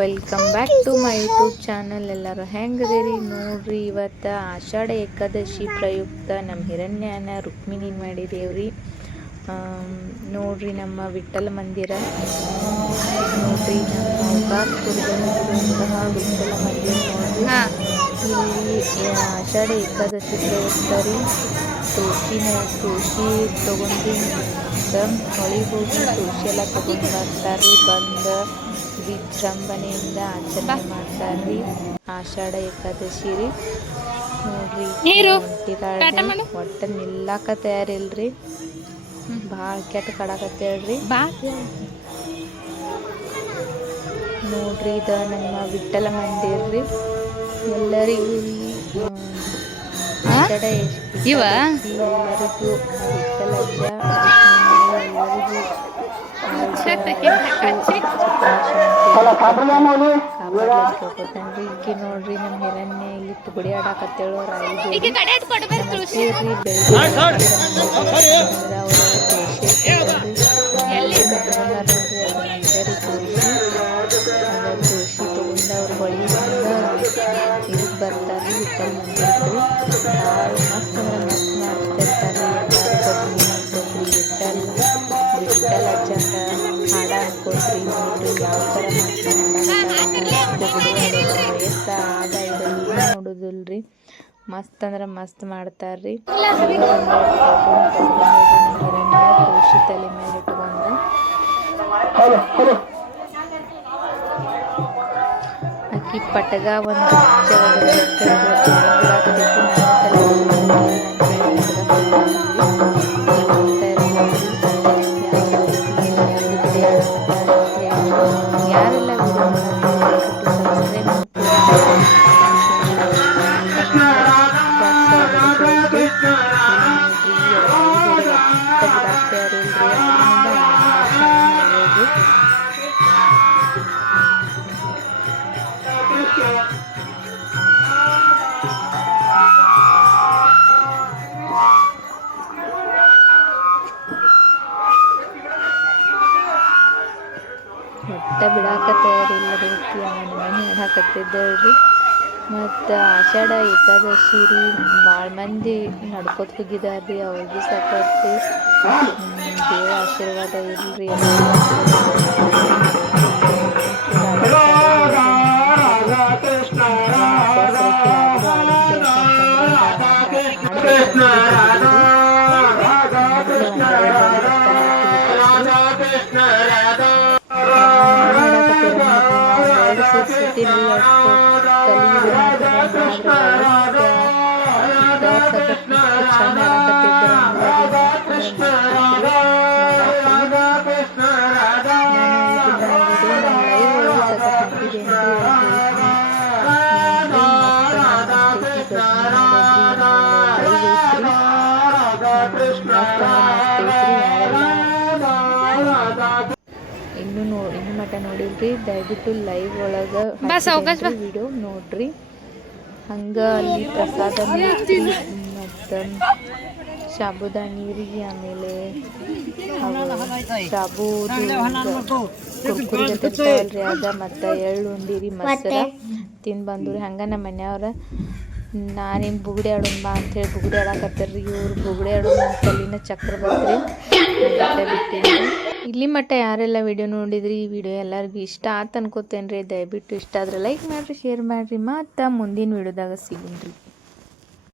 Welcome back to my YouTube channel. ಎಲ್ಲರೂ ಹೆಂಗದಿರಿ ನೋಡ್ರಿ. ಇವತ್ತು ಆಷಾಢ ಏಕಾದಶಿ ಪ್ರಯುಕ್ತ ನಮ್ಮ ಹಿರಣ್ಯನ ರುಕ್ಮಿಣಿ ಮಾಡಿದೇವ್ರಿ. ನೋಡ್ರಿ ನಮ್ಮ ವಿಠ್ಠಲ ಮಂದಿರ ನೋಡ್ರಿ, ನಮ್ಮ ಔಕಾರ್ಪುರದಲ್ಲಿರುವಂತಹ ವಿಠ್ಠಲ ಮಂದಿರ ನೋಡ್ರಿ. ಇಲ್ಲಿ ಆಷಾಢ ಏಕಾದಶಿ ಪ್ರಯುಕ್ತ ರೀ ತುಳಸಿ ತಗೊಂಡು ಹೊಳಿಗೆ ಹೋಗಿ ತುಳಸಿ ಎಲ್ಲ ತಗೊಂಡು ಬರ್ತಾರ್ರಿ. ಬಂದು ವಿಜೃಂಭಣೆಯಿಂದ ಆಚರಣೆ ಮಾಡ್ತಾರ್ರಿ ಆಷಾಢ ಏಕಾದಶಿ ರೀ. ನೋಡ್ರಿ ಒಟ್ಟ ನಿಲ್ಲಾಕ ತಯಾರಿಲ್ರಿ, ಭಾಳ ಕೆಟ್ಟ ಕಡಾಕತ್ತೇಳ್ರಿ. ನೋಡ್ರಿ ಇದ ನಮ್ಮ ವಿಠ್ಠಲ ಮಂದಿರ ರೀ. ಎಲ್ಲರಿಗೂ ಆಷಾಢ ಎಲ್ಲರಿಗೂ ವಿಠ್ಠಲಜ್ಜ ಎಲ್ಲರಿಗೂ ಈಗ ನೋಡ್ರಿ ನಮ್ಮ ಹಿರಣ್ಯ ಇಲ್ಲಿ ಪುಗಡಿ ಆಡಾಕತ್ತೇಳು. ತುಳಸಿ ತಗೊಂಡ ಅವ್ರ ಬಳಿ ಇದಕ್ಕೆ ಬರ್ತಾರ್ರಿ ವಿಠ್ಠಲ ಮಂದಿರಕ್ಕೆ. ಭಾಳ ಮಸ್ತ್ ಅಂದ್ರೆ ಮಸ್ತ್ ಮಾಡ್ತಿರ್ತಾರೆ. ಎಲ್ಲರೂ ಭಜನೆ ಮಾಡ್ಕೊತ್ರಿ, ವಿಠ್ಠಲ ಅಜ್ಜಂದ ಹಾಡ ಅನ್ಕೋತ್ರಿ. ನೋಡ್ರಿ ಯಾವ ಥರ ವಯಸ್ಸ ಆದ ಇದೆಲ್ಲ ನೋಡೋದಿಲ್ರಿ, ಮಸ್ತ್ ಅಂದ್ರೆ ಮಸ್ತ್ ಮಾಡ್ತಾರ್ರಿ. ಹಿರಣ್ಯ ತುಳಸಿ ತಲೆ ಮೇಲೆ ಇಟ್ಕೊಂಡ ಅಕ್ಕಿ ಪಟಗ ಒಂದು ಯಾರೆಲ್ಲ ಒಟ್ಟ ಬಿಡಾಕ ತಯಾರಿಲ್ಲ ರೀತಿ ಮನೆ ಆಡಾಕತ್ತಿದ್ದೇಳ್ರಿ. ಮತ್ತು ಆಷಾಢ ಏಕಾದಶಿ ರೀ ಭಾಳ ಮಂದಿ ನಡ್ಕೊತ ಹೋಗಿದಾರ್ರಿ. ಅವ್ರಿಗೆ ಸಾಕತ್ತಿ ದೇವರ ಆಶೀರ್ವಾದ ಇಲ್ರಿ. ಇನ್ನು ಮಟ್ಟ ನೋಡಿಲ್ರಿ ದಯವಿಟ್ಟು ಲೈವ್ ಒಳಗೆ ವಿಡಿಯೋ ನೋಡ್ರಿ. ಹಂಗ ಅಲ್ಲಿ ಪ್ರಸಾದ ಮತ್ತು ಸಾಬುದಾನಿ ರೀ, ಆಮೇಲೆ ಸಾಬೂದು ಕುರ್ಕುರಿ ಇರ್ತಾವಲ್ರಿ ಅದ, ಮತ್ತು ಎಳ್ಳು ಉಂಡಿರಿ ಮೊಸರ ತಿಂದು ಬಂದ್ರಿ. ಹಂಗೆ ನಮ್ಮ ಮನೆಯವ್ರ ನಾನೇನು ಬುಗುಡಿ ಆಡೋಣ ಬಾ ಅಂಥೇಳಿ ಬುಗುಡಿ ಆಡಾಕತ್ತಾರ್ರಿ. ಇವ್ರು ಬುಗುಡಿ ಆಡೋ ತಲೆನ ಚಕ್ರ ಬರ್ತ್ರಿ ಬಿಟ್ಟಿರಿ. ಇಲ್ಲಿ ಮಟ್ಟ ಯಾರೆಲ್ಲ ವಿಡಿಯೋ ನೋಡಿದ್ರಿ, ಈ ವಿಡಿಯೋ ಎಲ್ಲರಿಗೂ ಇಷ್ಟ ಆತ ಅನ್ಕೋತೇನ್ರಿ. ದಯವಿಟ್ಟು ಇಷ್ಟ ಆದ್ರೆ ಲೈಕ್ ಮಾಡಿರಿ, ಶೇರ್ ಮಾಡಿರಿ. ಮತ್ತು ಮುಂದಿನ ವಿಡಿಯೋದಾಗ ಸಿಗೋಣ್ರಿ.